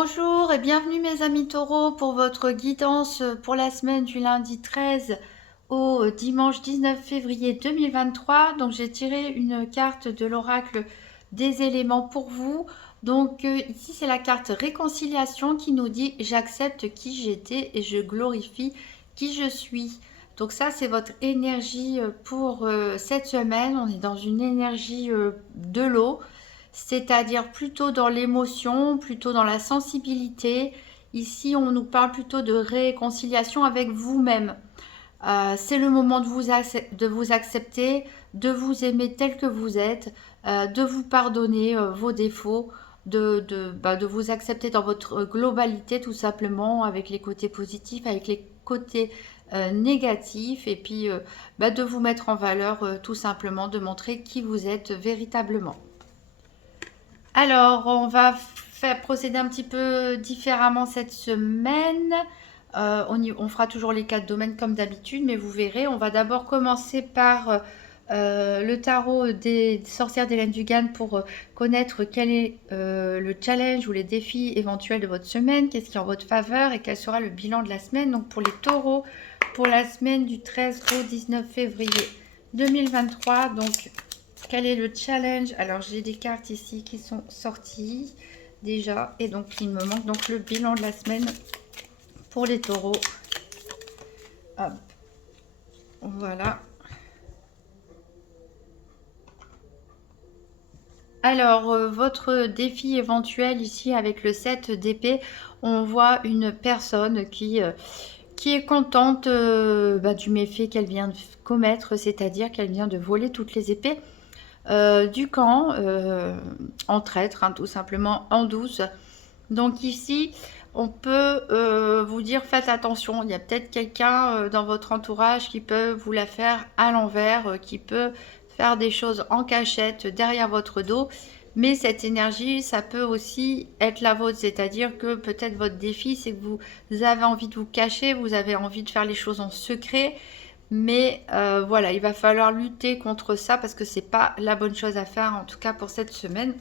Bonjour et bienvenue mes amis taureaux pour votre guidance pour la semaine du lundi 13 au dimanche 19 février 2023. Donc j'ai tiré une carte de l'oracle des éléments pour vous. Donc ici c'est la carte réconciliation qui nous dit j'accepte qui j'étais et je glorifie qui je suis. Donc ça c'est votre énergie pour cette semaine. On est dans une énergie de l'eau, c'est-à-dire plutôt dans l'émotion, plutôt dans la sensibilité. Ici, on nous parle plutôt de réconciliation avec vous-même. C'est le moment de vous accepter, de vous aimer tel que vous êtes, de vous pardonner vos défauts, de vous accepter dans votre globalité tout simplement, avec les côtés positifs, avec les côtés négatifs, et puis de vous mettre en valeur tout simplement, de montrer qui vous êtes véritablement. Alors, on va procéder un petit peu différemment cette semaine. On fera toujours les 4 domaines comme d'habitude, mais vous verrez, on va d'abord commencer par le tarot des sorcières d'Hélène Dugan pour connaître quel est le challenge ou les défis éventuels de votre semaine, qu'est-ce qui est en votre faveur et quel sera le bilan de la semaine. Donc pour les taureaux, pour la semaine du 13 au 19 février 2023, donc quel est le challenge? Alors j'ai des cartes ici qui sont sorties déjà, et donc il me manque donc le bilan de la semaine pour les taureaux. Hop. Voilà. Alors votre défi éventuel ici avec le 7 d'épée, on voit une personne qui est contente du méfait qu'elle vient de commettre, c'est-à-dire qu'elle vient de voler toutes les épées du camp, en traître, hein, tout simplement en douce. Donc ici, on peut vous dire faites attention, il y a peut-être quelqu'un dans votre entourage qui peut vous la faire à l'envers, qui peut faire des choses en cachette derrière votre dos. Mais cette énergie, ça peut aussi être la vôtre, c'est-à-dire que peut-être votre défi, c'est que vous avez envie de vous cacher, vous avez envie de faire les choses en secret. Mais voilà, il va falloir lutter contre ça parce que c'est pas la bonne chose à faire, en tout cas pour cette semaine.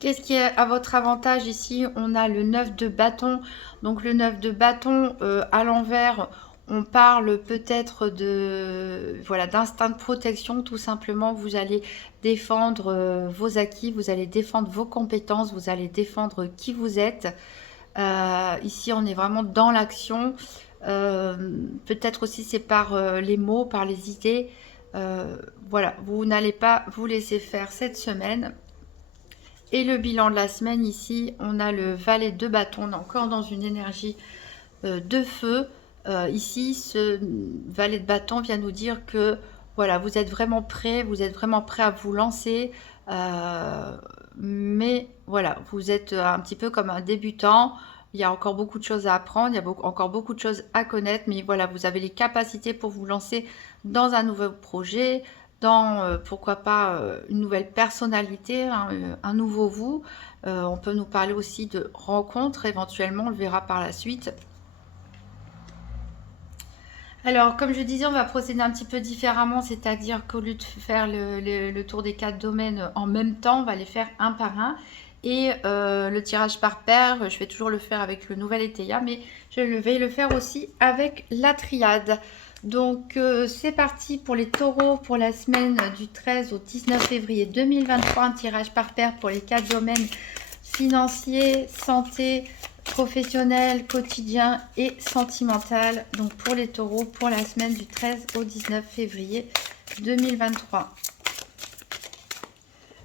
Qu'est-ce qui est à votre avantage ici? On a le 9 de bâton. Donc le 9 de bâton à l'envers, on parle peut-être de voilà, d'instinct de protection tout simplement. Vous allez défendre vos acquis, vous allez défendre vos compétences, vous allez défendre qui vous êtes. Ici, on est vraiment dans l'action. Peut-être aussi c'est par les mots, par les idées. Voilà, vous n'allez pas vous laisser faire cette semaine. Et le bilan de la semaine ici, on a le valet de bâton, on est encore dans une énergie de feu. Ici, ce valet de bâton vient nous dire que voilà, vous êtes vraiment prêt à vous lancer. Mais voilà, vous êtes un petit peu comme un débutant. Il y a encore beaucoup de choses à apprendre, il y a encore beaucoup de choses à connaître, mais voilà, vous avez les capacités pour vous lancer dans un nouveau projet, dans pourquoi pas une nouvelle personnalité, hein, un nouveau vous. On peut nous parler aussi de rencontres, éventuellement, on le verra par la suite. Alors, comme je disais, on va procéder un petit peu différemment, c'est-à-dire qu'au lieu de faire le tour des 4 domaines en même temps, on va les faire un par un. Et le tirage par paire, je vais toujours le faire avec le nouvel Eteia, mais je vais le faire aussi avec la triade. Donc c'est parti pour les taureaux pour la semaine du 13 au 19 février 2023, un tirage par paire pour les 4 domaines financiers, santé, professionnel, quotidien et sentimental. Donc pour les taureaux pour la semaine du 13 au 19 février 2023.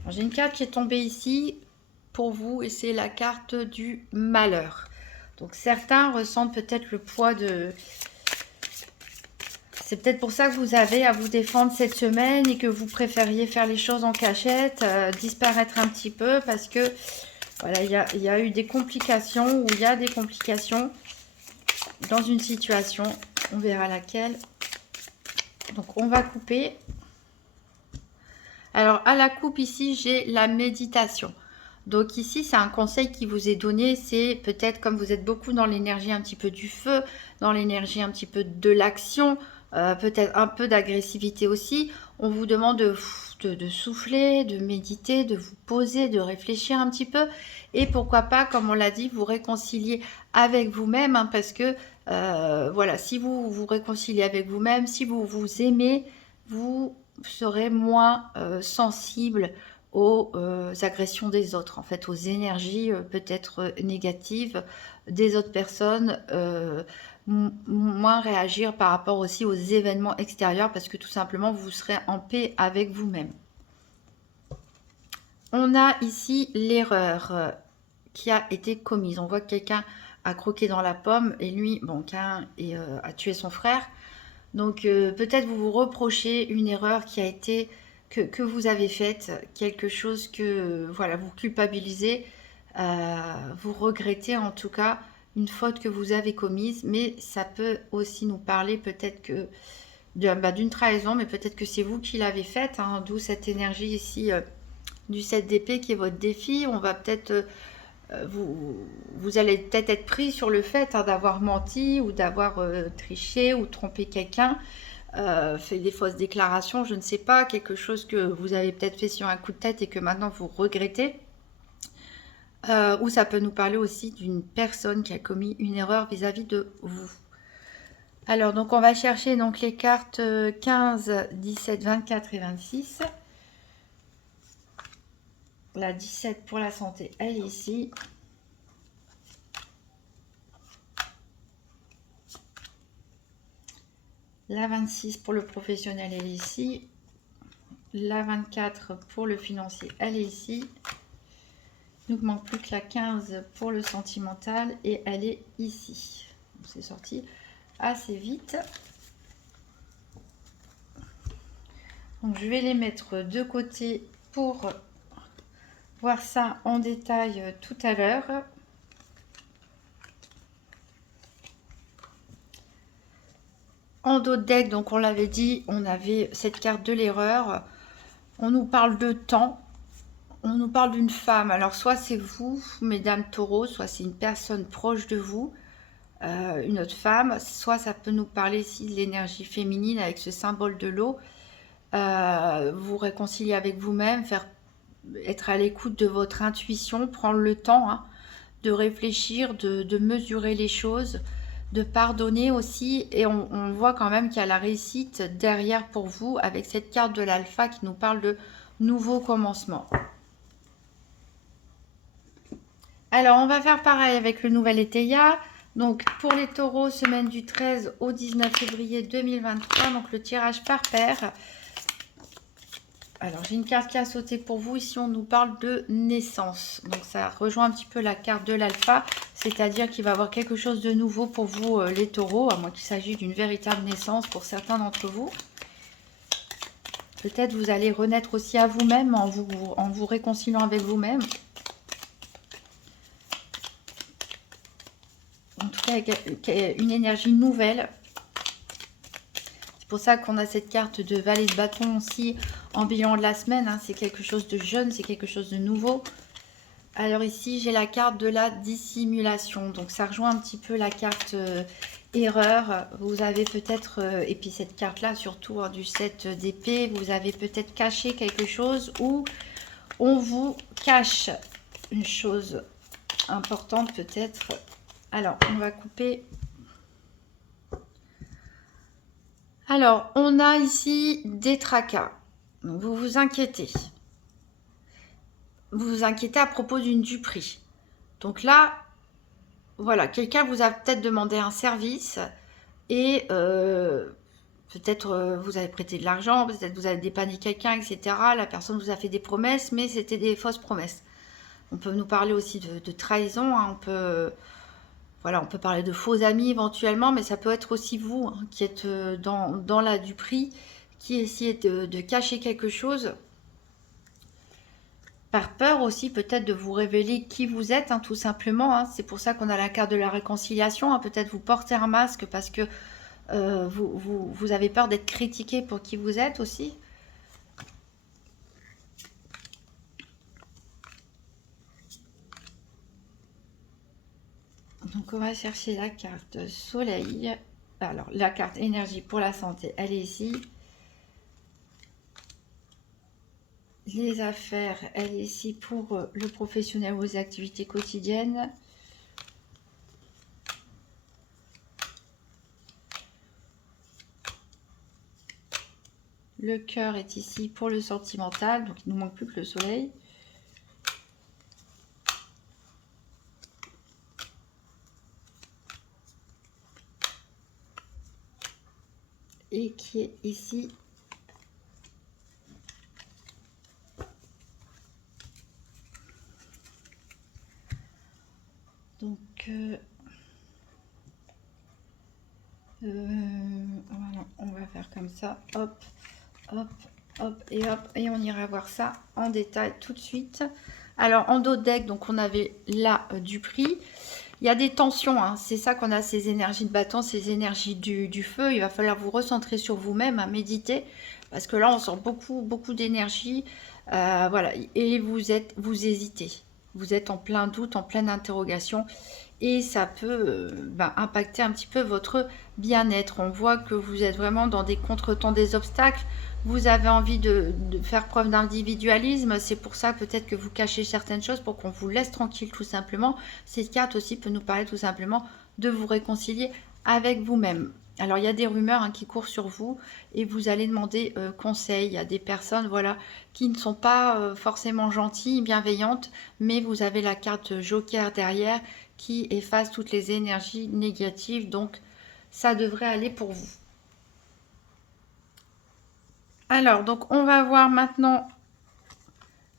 J'ai une carte qui est tombée ici pour vous et c'est la carte du malheur. Donc certains ressentent peut-être le poids de... C'est peut-être pour ça que vous avez à vous défendre cette semaine et que vous préfériez faire les choses en cachette, disparaître un petit peu parce que voilà, il y a eu des complications ou il y a des complications dans une situation. On verra laquelle. Donc on va couper. Alors à la coupe ici, j'ai la méditation. Donc ici, c'est un conseil qui vous est donné, c'est peut-être comme vous êtes beaucoup dans l'énergie un petit peu du feu, dans l'énergie un petit peu de l'action, peut-être un peu d'agressivité aussi, On vous demande de souffler, de méditer, de vous poser, de réfléchir un petit peu. Et pourquoi pas, comme on l'a dit, vous réconcilier avec vous-même. Hein, parce que, voilà, si vous vous réconciliez avec vous-même, si vous vous aimez, vous serez moins sensible aux agressions des autres, en fait, aux énergies peut-être négatives des autres personnes, moins réagir par rapport aussi aux événements extérieurs, parce que tout simplement, vous serez en paix avec vous-même. On a ici l'erreur qui a été commise. On voit que quelqu'un a croqué dans la pomme et lui, bon, a tué son frère. Donc peut-être vous vous reprochez une erreur qui a été que vous avez faite, quelque chose que voilà, vous culpabilisez, vous regrettez en tout cas une faute que vous avez commise, mais ça peut aussi nous parler peut-être que d'une trahison, mais peut-être que c'est vous qui l'avez faite, hein, d'où cette énergie ici du 7 d'épée qui est votre défi. On va peut-être vous allez peut-être être pris sur le fait d'avoir menti ou d'avoir triché ou trompé quelqu'un, fait des fausses déclarations, je ne sais pas, quelque chose que vous avez peut-être fait sur un coup de tête et que maintenant vous regrettez. Ou ça peut nous parler aussi d'une personne qui a commis une erreur vis-à-vis de vous. Alors, donc on va chercher donc les cartes 15, 17, 24 et 26. La 17 pour la santé, elle est ici. La 26 pour le professionnel, elle est ici. La 24 pour le financier, elle est ici. Il nous manque plus que la 15 pour le sentimental et elle est ici. C'est sorti assez vite. Donc je vais les mettre de côté pour voir ça en détail tout à l'heure. En dos de deck, donc on l'avait dit, on avait cette carte de l'erreur. On nous parle de temps. On nous parle d'une femme. Alors soit c'est vous, mesdames taureaux, soit c'est une personne proche de vous. Une autre femme, soit ça peut nous parler ici de l'énergie féminine avec ce symbole de l'eau, vous réconcilier avec vous-même, être à l'écoute de votre intuition, prendre le temps de réfléchir, de mesurer les choses, de pardonner aussi, et on voit quand même qu'il y a la réussite derrière pour vous avec cette carte de l'alpha qui nous parle de nouveau commencement. Alors, on va faire pareil avec le nouvel Étéia. Donc, pour les taureaux, semaine du 13 au 19 février 2023. Donc, le tirage par paire. Alors, j'ai une carte qui a sauté pour vous. Ici, on nous parle de naissance. Donc, ça rejoint un petit peu la carte de l'alpha. C'est-à-dire qu'il va y avoir quelque chose de nouveau pour vous, les taureaux. À moins qu'il s'agisse d'une véritable naissance pour certains d'entre vous. Peut-être vous allez renaître aussi à vous-même en vous réconciliant avec vous-même. En tout cas, une énergie nouvelle. C'est pour ça qu'on a cette carte de valet de bâton aussi en bilan de la semaine. Hein. C'est quelque chose de jeune, c'est quelque chose de nouveau. Alors ici, j'ai la carte de la dissimulation. Donc ça rejoint un petit peu la carte erreur. Vous avez peut-être, et puis cette carte-là surtout du 7 d'épée, vous avez peut-être caché quelque chose ou on vous cache une chose importante peut-être. Alors, on va couper. Alors, on a ici des tracas. Donc, vous vous inquiétez. Vous vous inquiétez à propos d'une duperie. Donc là, voilà, quelqu'un vous a peut-être demandé un service et peut-être vous avez prêté de l'argent, peut-être vous avez dépanné quelqu'un, etc. La personne vous a fait des promesses, mais c'était des fausses promesses. On peut nous parler aussi de trahison. Hein, voilà, on peut parler de faux amis éventuellement, mais ça peut être aussi vous qui êtes dans la duperie, qui essayez de cacher quelque chose. Par peur aussi peut-être de vous révéler qui vous êtes, tout simplement. C'est pour ça qu'on a la carte de la réconciliation. Peut-être vous portez un masque parce que vous avez peur d'être critiqué pour qui vous êtes aussi. Donc, on va chercher la carte soleil. Alors, la carte énergie pour la santé, elle est ici. Les affaires, elle est ici pour le professionnel ou les activités quotidiennes. Le cœur est ici pour le sentimental, donc il ne nous manque plus que le soleil. Et qui est ici donc voilà, on va faire comme ça, hop, hop, hop, et on ira voir ça en détail tout de suite. Alors en dos de deck, donc on avait là du prix. Il y a des tensions, hein. C'est ça qu'on a, ces énergies de bâton, ces énergies du feu. Il va falloir vous recentrer sur vous-même, à méditer, parce que là on sent beaucoup d'énergie. Voilà, et vous hésitez. Vous êtes en plein doute, en pleine interrogation, et ça peut impacter un petit peu votre bien-être. On voit que vous êtes vraiment dans des contretemps, des obstacles. Vous avez envie de faire preuve d'individualisme. C'est pour ça peut-être que vous cachez certaines choses pour qu'on vous laisse tranquille tout simplement. Cette carte aussi peut nous parler tout simplement de vous réconcilier avec vous-même. Alors il y a des rumeurs qui courent sur vous et vous allez demander conseil. Il y a des personnes voilà, qui ne sont pas forcément gentilles, bienveillantes, mais vous avez la carte Joker derrière qui efface toutes les énergies négatives. Donc ça devrait aller pour vous. Alors, donc on va voir maintenant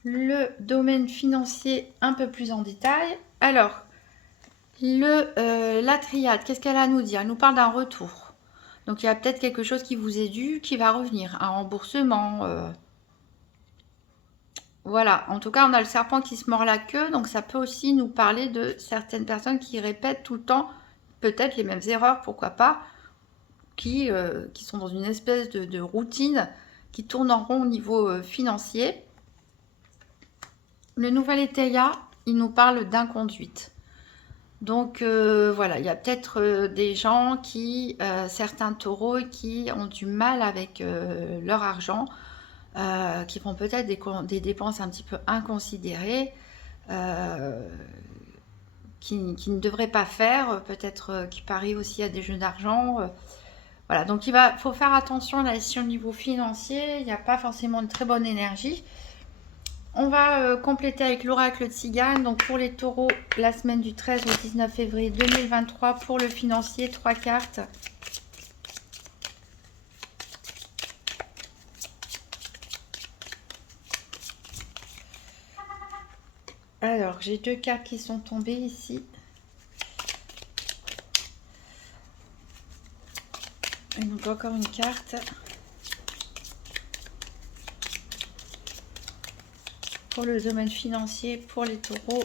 le domaine financier un peu plus en détail. Alors, la triade, qu'est-ce qu'elle a à nous dire? Elle nous parle d'un retour. Donc, il y a peut-être quelque chose qui vous est dû, qui va revenir. Un remboursement. Voilà, en tout cas, on a le serpent qui se mord la queue. Donc, ça peut aussi nous parler de certaines personnes qui répètent tout le temps peut-être les mêmes erreurs, pourquoi pas, qui sont dans une espèce de routine, qui tourne en rond au niveau financier. Le nouvel étaya, il nous parle d'inconduite. Donc voilà, il y a peut-être des gens qui, certains taureaux, qui ont du mal avec leur argent, qui font peut-être des dépenses un petit peu inconsidérées, qui ne devraient pas faire, peut-être qui parient aussi à des jeux d'argent. Voilà, donc faut faire attention là, ici au niveau financier, il n'y a pas forcément une très bonne énergie. On va compléter avec l'oracle de Tzigane. Donc pour les taureaux, la semaine du 13 au 19 février 2023. Pour le financier, 3 cartes. Alors, j'ai 2 cartes qui sont tombées ici. Et donc encore une carte. Pour le domaine financier, pour les taureaux.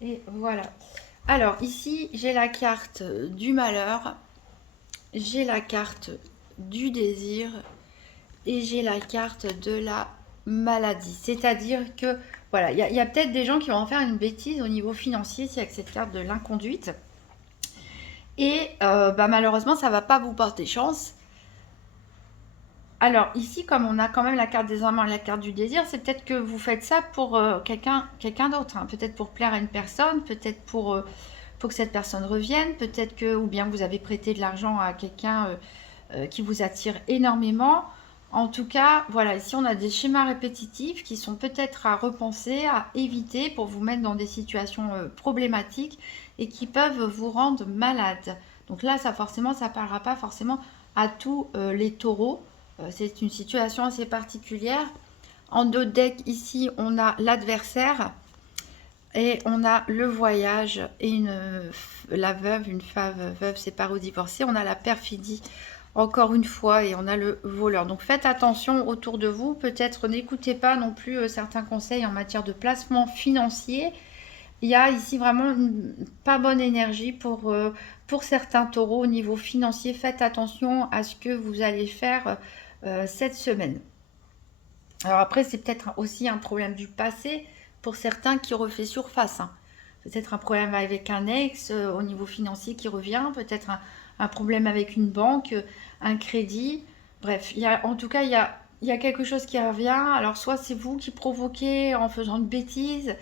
Et voilà. Alors ici, j'ai la carte du malheur, j'ai la carte du désir et j'ai la carte de la maladie. C'est-à-dire que, voilà, il y a peut-être des gens qui vont en faire une bêtise au niveau financier ici avec cette carte de l'inconduite. Et malheureusement, ça ne va pas vous porter chance. Alors ici, comme on a quand même la carte des amants et la carte du désir, c'est peut-être que vous faites ça pour quelqu'un d'autre. Peut-être pour plaire à une personne, peut-être pour que cette personne revienne, peut-être que, ou bien vous avez prêté de l'argent à quelqu'un qui vous attire énormément. En tout cas, voilà, ici on a des schémas répétitifs qui sont peut-être à repenser, à éviter pour vous mettre dans des situations problématiques et qui peuvent vous rendre malade. Donc là, ça parlera pas forcément à tous les taureaux. C'est une situation assez particulière. En dos de deck, ici, on a l'adversaire et on a le voyage et la veuve, une femme veuve séparée ou divorcée. On a la perfidie encore une fois et on a le voleur. Donc faites attention autour de vous. Peut-être n'écoutez pas non plus certains conseils en matière de placement financier. Il y a ici vraiment une pas bonne énergie pour certains taureaux au niveau financier. Faites attention à ce que vous allez faire cette semaine. Alors après, c'est peut-être aussi un problème du passé pour certains qui refait surface. Peut-être un problème avec un ex au niveau financier qui revient, peut-être un problème avec une banque, un crédit. Bref, en tout cas, il y a il y a quelque chose qui revient. Alors, soit c'est vous qui provoquez en faisant une bêtise,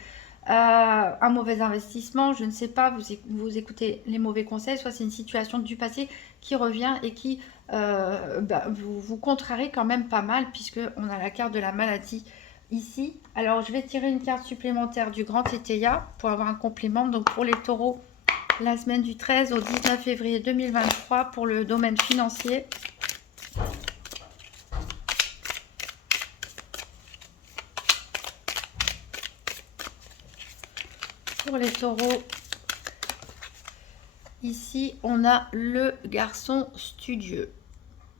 un mauvais investissement, je ne sais pas, vous écoutez les mauvais conseils, soit c'est une situation du passé qui revient et qui vous contrarie quand même pas mal, puisque on a la carte de la maladie ici. Alors, je vais tirer une carte supplémentaire du Grand Teteia pour avoir un complément. Donc, pour les taureaux, la semaine du 13 au 19 février 2023 pour le domaine financier. Pour les taureaux, ici, on a le garçon studieux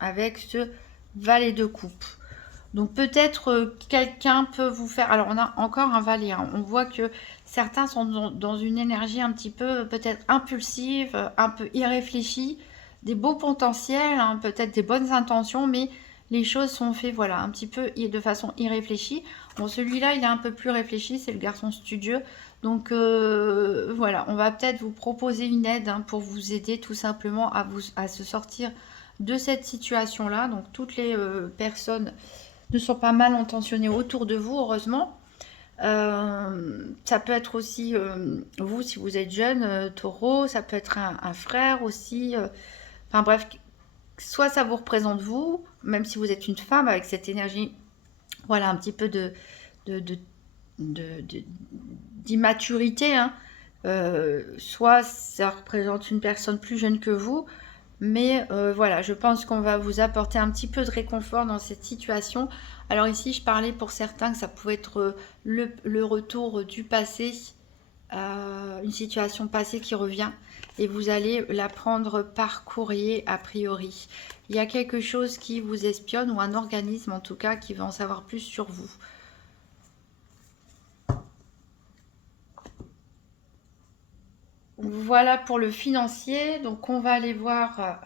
avec ce valet de coupe. Donc peut-être quelqu'un peut vous faire... Alors on a encore un valet, hein. On voit que certains sont dans une énergie un petit peu peut-être impulsive, un peu irréfléchie, des beaux potentiels, hein, peut-être des bonnes intentions, mais les choses sont faites voilà, un petit peu de façon irréfléchie. Bon, celui-là, il est un peu plus réfléchi, c'est le garçon studieux. Donc voilà, on va peut-être vous proposer une aide, hein, pour vous aider tout simplement à se sortir de cette situation-là. Donc toutes les personnes ne sont pas mal intentionnées autour de vous, heureusement. Ça peut être aussi vous, si vous êtes jeune, taureau, ça peut être un frère aussi. Enfin bref, soit ça vous représente vous, même si vous êtes une femme avec cette énergie, voilà, un petit peu d'immaturité, hein. Soit ça représente une personne plus jeune que vous, mais voilà, je pense qu'on va vous apporter un petit peu de réconfort dans cette situation. Alors ici, je parlais pour certains que ça pouvait être le retour du passé, une situation passée qui revient, et vous allez la prendre par courrier a priori. Il y a quelque chose qui vous espionne, ou un organisme en tout cas, qui va en savoir plus sur vous. Voilà pour le financier. Donc on va aller voir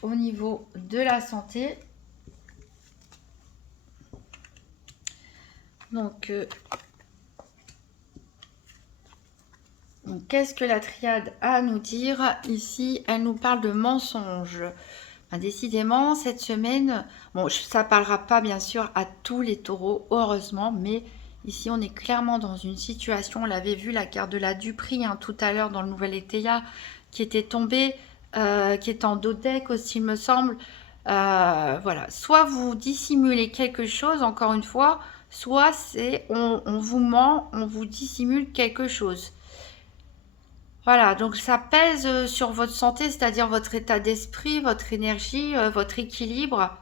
au niveau de la santé. Donc qu'est-ce que la triade a à nous dire? Ici, elle nous parle de mensonges. Décidément, cette semaine, bon, ça ne parlera pas bien sûr à tous les taureaux, heureusement, mais ici, on est clairement dans une situation, on l'avait vu, la carte de la duperie, hein, tout à l'heure dans le Nouvel Éteia, qui était tombée, qui est en dos de deck aussi, il me semble. Voilà, soit vous dissimulez quelque chose, encore une fois, soit c'est on vous ment, on vous dissimule quelque chose. Voilà, donc ça pèse sur votre santé, c'est-à-dire votre état d'esprit, votre énergie, votre équilibre.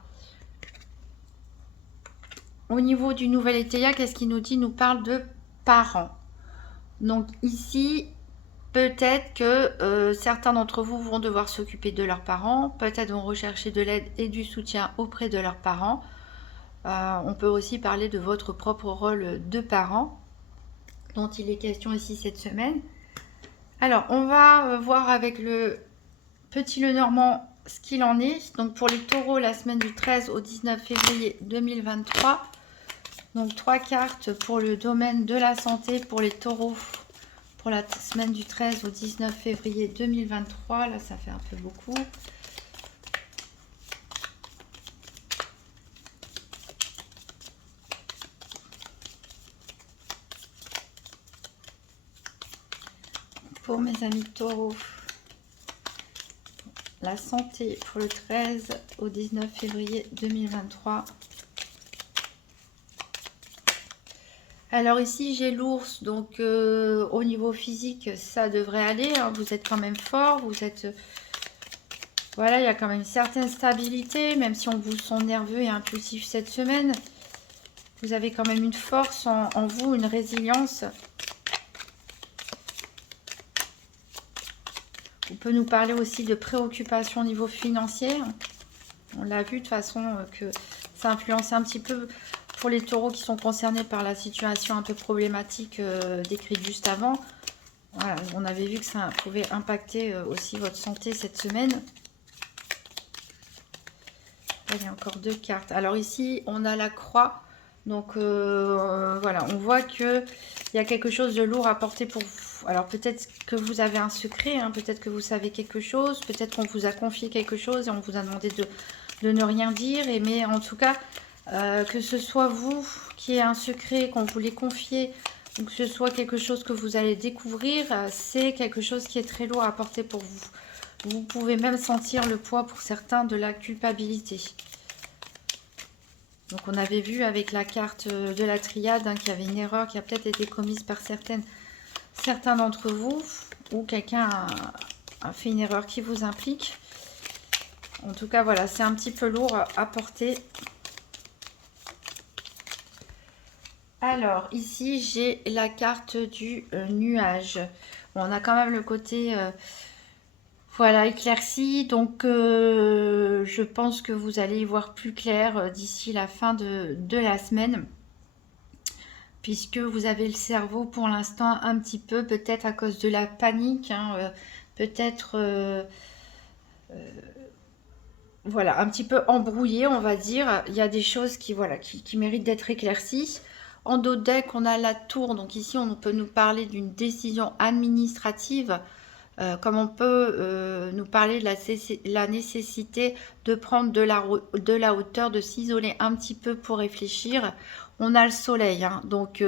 Au niveau du Nouvel Éteia, qu'est-ce qu'il nous dit? Il nous parle de parents. Donc ici, peut-être que certains d'entre vous vont devoir s'occuper de leurs parents, peut-être vont rechercher de l'aide et du soutien auprès de leurs parents. On peut aussi parler de votre propre rôle de parent, dont il est question ici cette semaine. Alors, on va voir avec le petit Lenormand ce qu'il en est. Donc, pour les taureaux, la semaine du 13 au 19 février 2023. Donc, 3 cartes pour le domaine de la santé pour les taureaux pour la semaine du 13 au 19 février 2023. Là, ça fait un peu beaucoup. Pour mes amis taureaux, la santé pour le 13 au 19 février 2023. Alors ici j'ai l'ours, donc au niveau physique ça devrait aller, hein. Vous êtes quand même fort, vous êtes... Voilà, il y a quand même une certaine stabilité, même si on vous sent nerveux et impulsif cette semaine. Vous avez quand même une force en vous, une résilience. On peut nous parler aussi de préoccupations au niveau financier. On l'a vu de toute façon que ça influence un petit peu pour les taureaux qui sont concernés par la situation un peu problématique décrite juste avant. Voilà, on avait vu que ça pouvait impacter aussi votre santé cette semaine. Il y a encore 2 cartes. Alors ici, on a la croix. Donc voilà, on voit qu'il y a quelque chose de lourd à porter pour vous. Alors peut-être que vous avez un secret, hein, peut-être que vous savez quelque chose, peut-être qu'on vous a confié quelque chose et on vous a demandé de ne rien dire. Mais en tout cas, que ce soit vous qui ayez un secret qu'on voulait confier, ou que ce soit quelque chose que vous allez découvrir, c'est quelque chose qui est très lourd à porter pour vous. Vous pouvez même sentir le poids pour certains de la culpabilité. Donc on avait vu avec la carte de la triade qu'il y avait une erreur qui a peut-être été commise par certains d'entre vous, ou quelqu'un a fait une erreur qui vous implique. En tout cas, voilà, c'est un petit peu lourd à porter. Alors, ici, j'ai la carte du nuage. Bon, on a quand même le côté, voilà, éclairci. Donc, je pense que vous allez y voir plus clair d'ici la fin de la semaine. Puisque vous avez le cerveau pour l'instant un petit peu, peut-être à cause de la panique, hein, peut-être... voilà, un petit peu embrouillé, on va dire. Il y a des choses qui, voilà, qui méritent d'être éclaircies. En dos de deck, on a la tour. Donc ici, on peut nous parler d'une décision administrative, comme on peut nous parler de la nécessité de prendre de la hauteur, de s'isoler un petit peu pour réfléchir. On a le soleil, hein, donc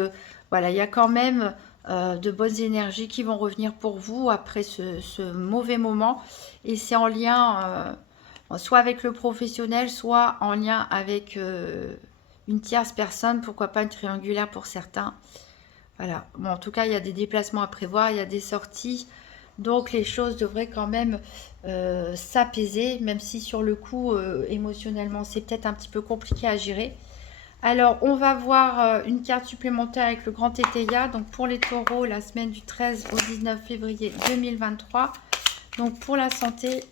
voilà, il y a quand même de bonnes énergies qui vont revenir pour vous après ce mauvais moment. Et c'est en lien soit avec le professionnel, soit en lien avec une tierce personne, pourquoi pas une triangulaire pour certains. Voilà, bon, en tout cas, il y a des déplacements à prévoir, il y a des sorties, donc les choses devraient quand même s'apaiser, même si sur le coup, émotionnellement, c'est peut-être un petit peu compliqué à gérer. Alors, on va voir une carte supplémentaire avec le grand Tétéia, donc pour les taureaux, la semaine du 13 au 19 février 2023. Donc pour la santé,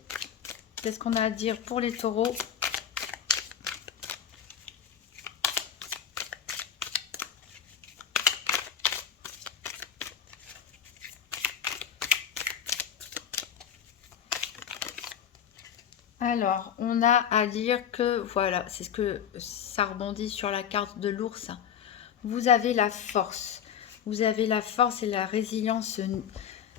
qu'est-ce qu'on a à dire pour les taureaux? Alors, on a à dire que, voilà, c'est ce que ça rebondit sur la carte de l'ours. Vous avez la force. Vous avez la force et la résilience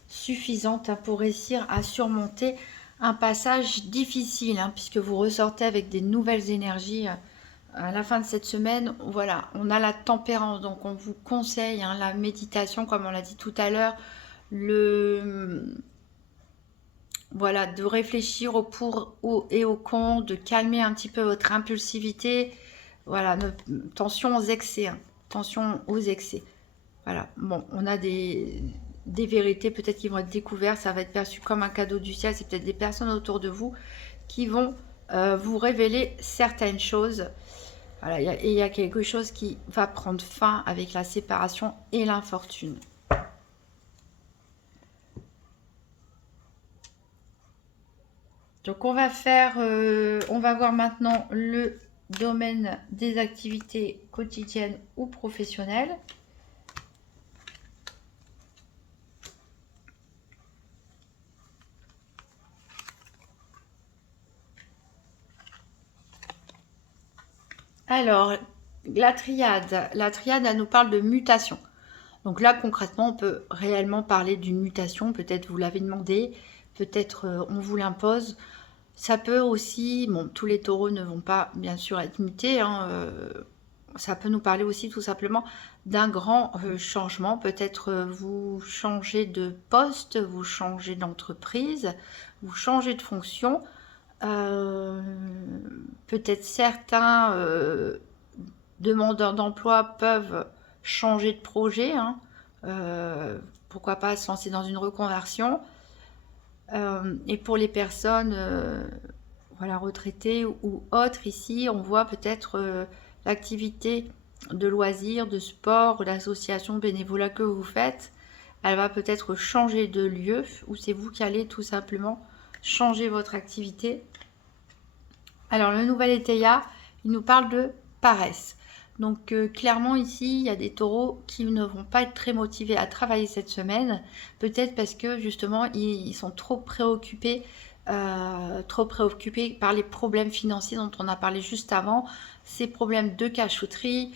suffisante pour réussir à surmonter un passage difficile, hein, puisque vous ressortez avec des nouvelles énergies à la fin de cette semaine. Voilà, on a la tempérance, donc on vous conseille hein, la méditation, comme on l'a dit tout à l'heure, voilà, de réfléchir au pour et au contre, de calmer un petit peu votre impulsivité. Voilà, attention aux excès, hein, attention aux excès. Voilà, bon, on a des vérités peut-être qui vont être découvertes, ça va être perçu comme un cadeau du ciel, c'est peut-être des personnes autour de vous qui vont vous révéler certaines choses. Voilà, et il y a quelque chose qui va prendre fin avec la séparation et l'infortune. Donc on va voir maintenant le domaine des activités quotidiennes ou professionnelles. Alors, la triade, elle nous parle de mutation. Donc là, concrètement, on peut réellement parler d'une mutation. Peut-être vous l'avez demandé, peut-être on vous l'impose. Ça peut aussi, bon, tous les taureaux ne vont pas bien sûr être mutés, hein, ça peut nous parler aussi tout simplement d'un grand changement. Peut-être vous changez de poste, vous changez d'entreprise, vous changez de fonction. Peut-être certains demandeurs d'emploi peuvent changer de projet, hein, pourquoi pas se lancer dans une reconversion. Et pour les personnes voilà, retraitées ou autres, ici, on voit peut-être l'activité de loisirs, de sport, d'association, bénévolat que vous faites. Elle va peut-être changer de lieu, ou c'est vous qui allez tout simplement changer votre activité. Alors, le nouvel étéia, il nous parle de paresse. Donc, clairement, ici, il y a des taureaux qui ne vont pas être très motivés à travailler cette semaine. Peut-être parce que, justement, ils sont trop préoccupés par les problèmes financiers dont on a parlé juste avant. Ces problèmes de cachotterie,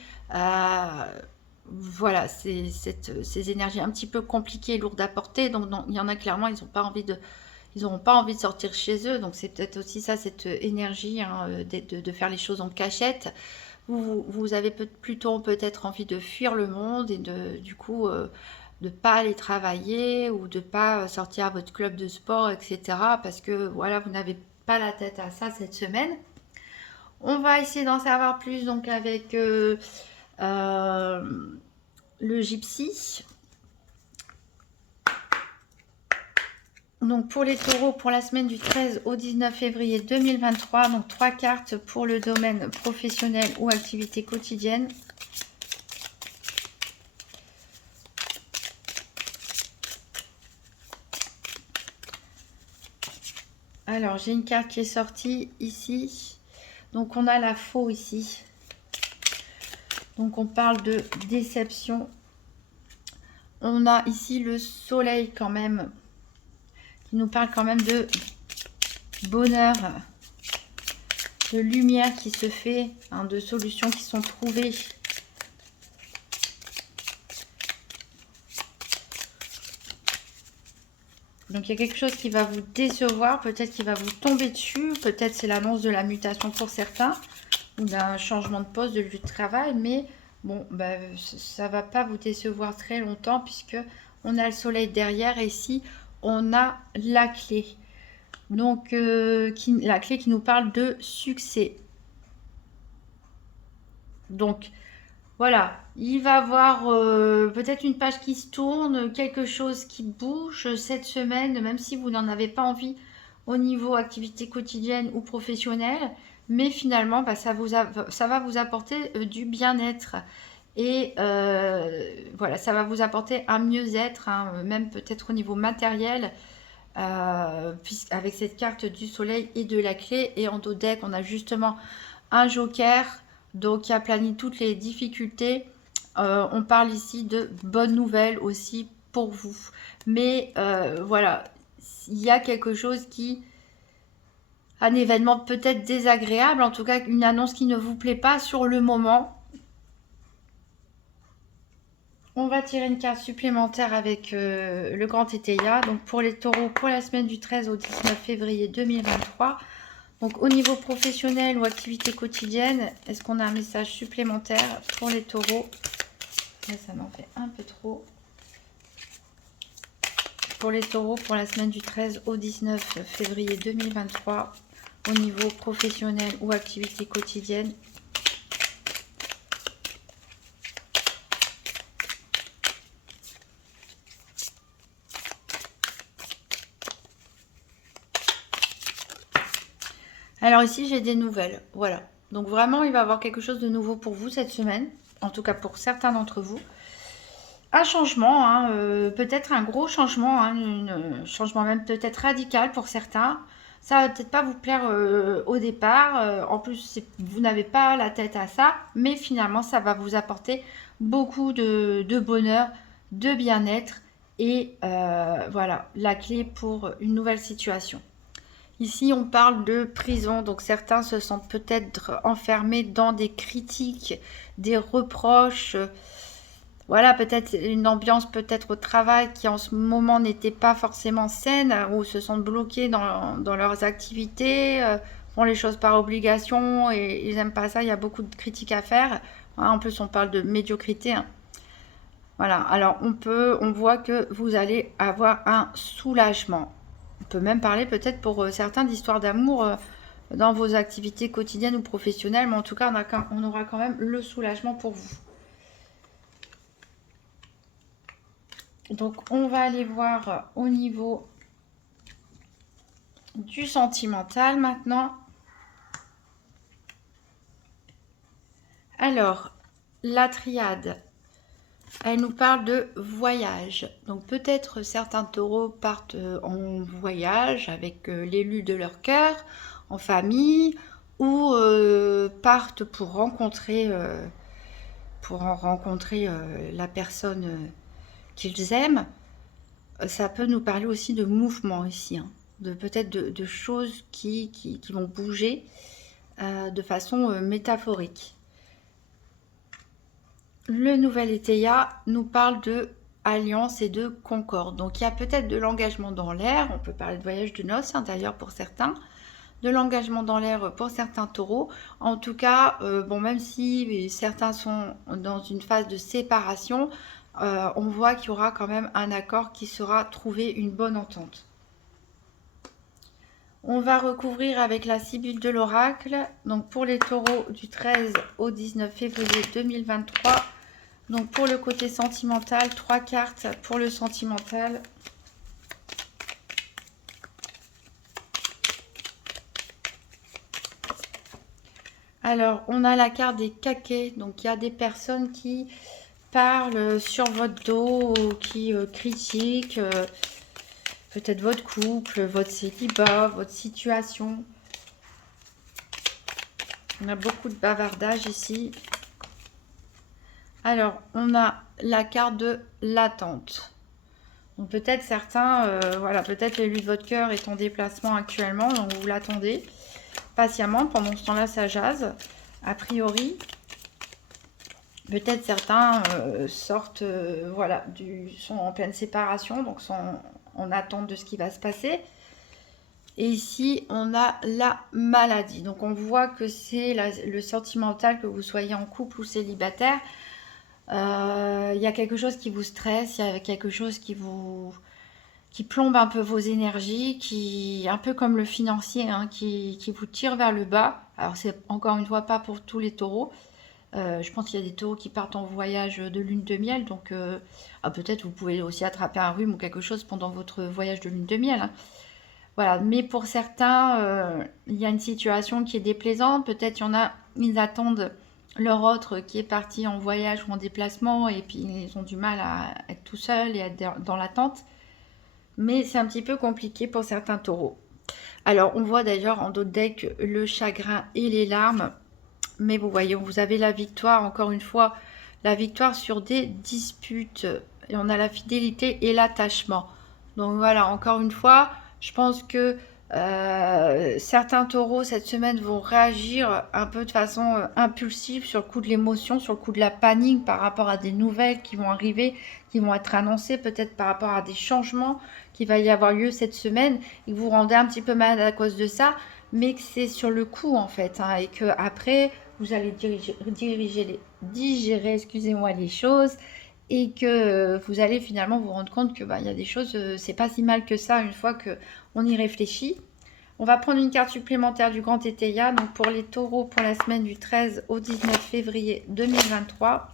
voilà, ces énergies un petit peu compliquées, lourdes à porter. Donc, il y en a clairement, ils n'ont pas envie de... ils n'auront pas envie de sortir chez eux. Donc c'est peut-être aussi ça, cette énergie hein, de faire les choses en cachette. Vous avez plutôt peut-être envie de fuir le monde et du coup de pas aller travailler ou de pas sortir à votre club de sport, etc. Parce que voilà, vous n'avez pas la tête à ça cette semaine. On va essayer d'en savoir plus donc avec le gypsy. Donc pour les taureaux, pour la semaine du 13 au 19 février 2023, donc 3 cartes pour le domaine professionnel ou activité quotidienne. Alors j'ai une carte qui est sortie ici. Donc on a la faux ici. Donc on parle de déception. On a ici le soleil quand même, qui nous parle quand même de bonheur, de lumière qui se fait, hein, de solutions qui sont trouvées. Donc il y a quelque chose qui va vous décevoir, peut-être qu'il va vous tomber dessus, peut-être c'est l'annonce de la mutation pour certains, ou d'un changement de poste, de lieu de travail, mais bon, bah, ça ne va pas vous décevoir très longtemps puisque on a le soleil derrière et ici on a la clé. Donc la clé qui nous parle de succès. Donc voilà, il va y avoir peut-être une page qui se tourne, quelque chose qui bouge cette semaine, même si vous n'en avez pas envie au niveau activité quotidienne ou professionnelle. Mais finalement, bah, ça va vous apporter du bien-être. Et voilà, ça va vous apporter un mieux-être, hein, même peut-être au niveau matériel. Avec cette carte du soleil et de la clé. Et en dos deck, on a justement un joker. Donc, qui aplanit toutes les difficultés. On parle ici de bonnes nouvelles aussi pour vous. Mais voilà, il y a quelque chose qui... Un événement peut-être désagréable, en tout cas une annonce qui ne vous plaît pas sur le moment. On va tirer une carte supplémentaire avec le grand Tétéia. Donc pour les taureaux, pour la semaine du 13 au 19 février 2023. Donc au niveau professionnel ou activité quotidienne, est-ce qu'on a un message supplémentaire pour les taureaux? Là, ça m'en fait un peu trop. Pour les taureaux, pour la semaine du 13 au 19 février 2023, au niveau professionnel ou activité quotidienne. Alors ici, j'ai des nouvelles. Voilà. Donc vraiment, il va y avoir quelque chose de nouveau pour vous cette semaine. En tout cas, pour certains d'entre vous. Un changement, hein, peut-être un gros changement, hein, un changement même peut-être radical pour certains. Ça va peut-être pas vous plaire au départ. En plus, vous n'avez pas la tête à ça. Mais finalement, ça va vous apporter beaucoup de bonheur, de bien-être. Et voilà, la clé pour une nouvelle situation. Ici, on parle de prison, donc certains se sentent peut-être enfermés dans des critiques, des reproches. Voilà, peut-être une ambiance peut-être au travail qui en ce moment n'était pas forcément saine, ou se sentent bloqués dans leurs activités, font les choses par obligation et ils n'aiment pas ça, il y a beaucoup de critiques à faire. Hein, en plus, on parle de médiocrité. Hein. Voilà, alors on voit que vous allez avoir un soulagement. On peut même parler peut-être pour certains d'histoires d'amour dans vos activités quotidiennes ou professionnelles, mais en tout cas, on aura quand même le soulagement pour vous. Donc, on va aller voir au niveau du sentimental maintenant. Alors, la triade, elle nous parle de voyage. Donc peut-être certains taureaux partent en voyage avec l'élu de leur cœur, en famille, ou partent pour rencontrer la personne qu'ils aiment. Ça peut nous parler aussi de mouvement ici, hein, peut-être de choses qui vont bouger de façon métaphorique. Le nouvel Étéia nous parle de alliance et de concorde. Donc il y a peut-être de l'engagement dans l'air, on peut parler de voyage de noces, hein, d'ailleurs pour certains, de l'engagement dans l'air pour certains taureaux. En tout cas, bon, même si certains sont dans une phase de séparation, on voit qu'il y aura quand même un accord qui sera trouvé, une bonne entente. On va recouvrir avec la Sibylle de l'oracle, donc pour les taureaux du 13 au 19 février 2023. Donc pour le côté sentimental, 3 cartes pour le sentimental. Alors, on a la carte des caquets. Donc, il y a des personnes qui parlent sur votre dos, qui critiquent peut-être votre couple, votre célibat, votre situation. On a beaucoup de bavardage ici. Alors, on a la carte de l'attente. Donc, peut-être certains, voilà, peut-être l'élu de votre cœur est en déplacement actuellement, donc vous l'attendez patiemment. Pendant ce temps-là, ça jase. A priori, peut-être certains sortent, voilà, sont en pleine séparation, donc sont en attente de ce qui va se passer. Et ici, on a la maladie. Donc, on voit que c'est le sentimental, que vous soyez en couple ou célibataire. Il y a quelque chose qui vous stresse, il y a quelque chose qui plombe un peu vos énergies, un peu comme le financier, hein, qui vous tire vers le bas. Alors, c'est encore une fois pas pour tous les taureaux. Je pense qu'il y a des taureaux qui partent en voyage de lune de miel. Donc, peut-être vous pouvez aussi attraper un rhume ou quelque chose pendant votre voyage de lune de miel, hein. Voilà, mais pour certains, il y a une situation qui est déplaisante. Peut-être il y en a, ils attendent leur autre qui est parti en voyage ou en déplacement et puis ils ont du mal à être tout seuls et à être dans l'attente. Mais c'est un petit peu compliqué pour certains taureaux. Alors, on voit d'ailleurs en d'autres decks le chagrin et les larmes. Mais vous voyez, vous avez la victoire, encore une fois, la victoire sur des disputes. Et on a la fidélité et l'attachement. Donc voilà, encore une fois, je pense que certains taureaux cette semaine vont réagir un peu de façon impulsive sur le coup de l'émotion, sur le coup de la panique par rapport à des nouvelles qui vont arriver, qui vont être annoncées, peut-être par rapport à des changements qui va y avoir lieu cette semaine, et que vous vous rendez un petit peu malade à cause de ça, mais que c'est sur le coup en fait, hein, et que après vous allez digérer, excusez-moi, les choses, et que vous allez finalement vous rendre compte que il y a des choses, c'est pas si mal que ça une fois que on y réfléchit. On va prendre une carte supplémentaire du Grand Teteia, donc pour les taureaux pour la semaine du 13 au 19 février 2023.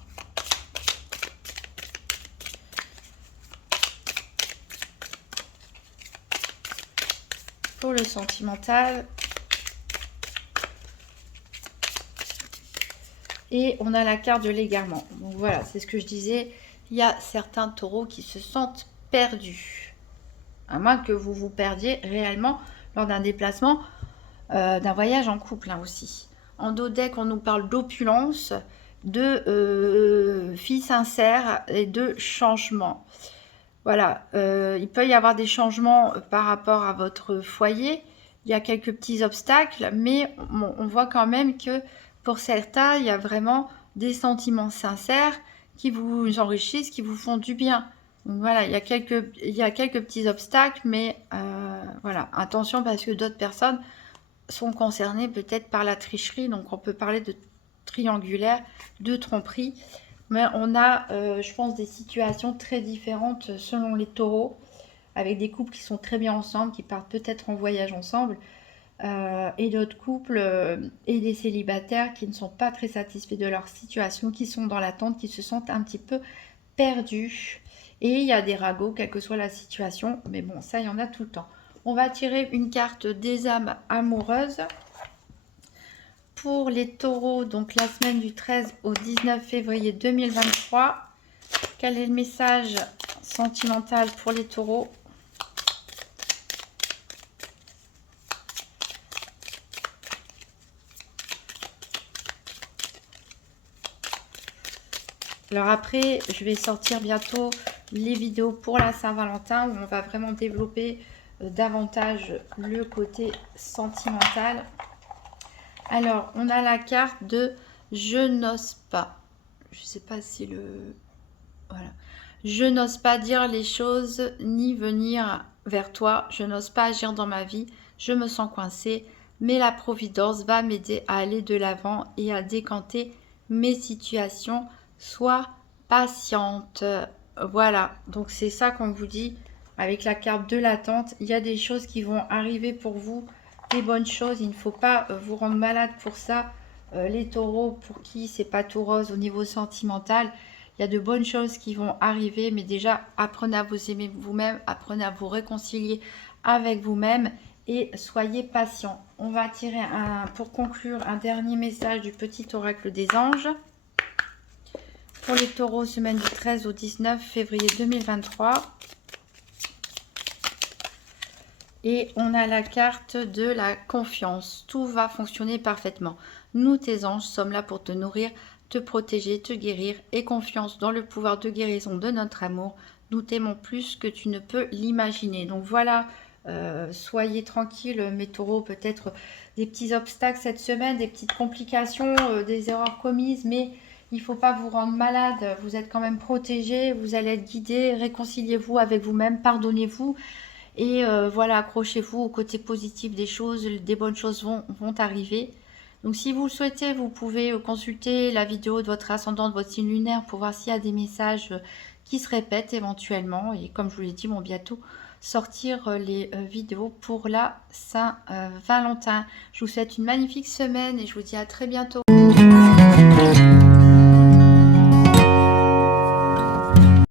Pour le sentimental. Et on a la carte de l'égarement. Donc voilà, c'est ce que je disais. Il y a certains taureaux qui se sentent perdus. À moins que vous vous perdiez réellement lors d'un déplacement, d'un voyage en couple, hein, aussi. En dos deck, on nous parle d'opulence, de filles sincères et de changement. Voilà, il peut y avoir des changements par rapport à votre foyer. Il y a quelques petits obstacles, mais on voit quand même que pour certains, il y a vraiment des sentiments sincères qui vous enrichissent, qui vous font du bien. Donc voilà, il y a quelques petits obstacles, mais voilà, attention parce que d'autres personnes sont concernées peut-être par la tricherie. Donc on peut parler de triangulaire, de tromperie. Mais on a, je pense, des situations très différentes selon les taureaux, avec des couples qui sont très bien ensemble, qui partent peut-être en voyage ensemble, et d'autres couples et des célibataires qui ne sont pas très satisfaits de leur situation, qui sont dans l'attente, qui se sentent un petit peu perdus. Et il y a des ragots, quelle que soit la situation, mais bon, ça, il y en a tout le temps. On va tirer une carte des âmes amoureuses. Pour les taureaux, donc la semaine du 13 au 19 février 2023. Quel est le message sentimental pour les taureaux? Alors après, je vais sortir bientôt les vidéos pour la Saint-Valentin où on va vraiment développer davantage le côté sentimental. Alors, on a la carte de « Je n'ose pas ». Je ne sais pas si le... Voilà. Je n'ose pas dire les choses ni venir vers toi. Je n'ose pas agir dans ma vie. Je me sens coincée. Mais la Providence va m'aider à aller de l'avant et à décanter mes situations. Sois patiente. Voilà, donc c'est ça qu'on vous dit avec la carte de l'attente. Il y a des choses qui vont arriver pour vous, des bonnes choses. Il ne faut pas vous rendre malade pour ça. Les taureaux, pour qui c'est pas tout rose au niveau sentimental, il y a de bonnes choses qui vont arriver, mais déjà apprenez à vous aimer vous-même, apprenez à vous réconcilier avec vous-même et soyez patient. On va tirer pour conclure un dernier message du petit oracle des anges. Pour les taureaux, semaine du 13 au 19 février 2023. Et on a la carte de la confiance. Tout va fonctionner parfaitement. Nous, tes anges, sommes là pour te nourrir, te protéger, te guérir. Et confiance dans le pouvoir de guérison de notre amour. Nous t'aimons plus que tu ne peux l'imaginer. Donc voilà, soyez tranquilles, mes taureaux. Peut-être des petits obstacles cette semaine, des petites complications, des erreurs commises. Mais il ne faut pas vous rendre malade. Vous êtes quand même protégés. Vous allez être guidés. Réconciliez-vous avec vous-même. Pardonnez-vous. Et voilà, accrochez-vous au côté positif des choses, des bonnes choses vont arriver. Donc si vous le souhaitez, vous pouvez consulter la vidéo de votre ascendant, de votre signe lunaire pour voir s'il y a des messages qui se répètent éventuellement. Et comme je vous l'ai dit, bon, bientôt sortir les vidéos pour la Saint-Valentin. Je vous souhaite une magnifique semaine et je vous dis à très bientôt.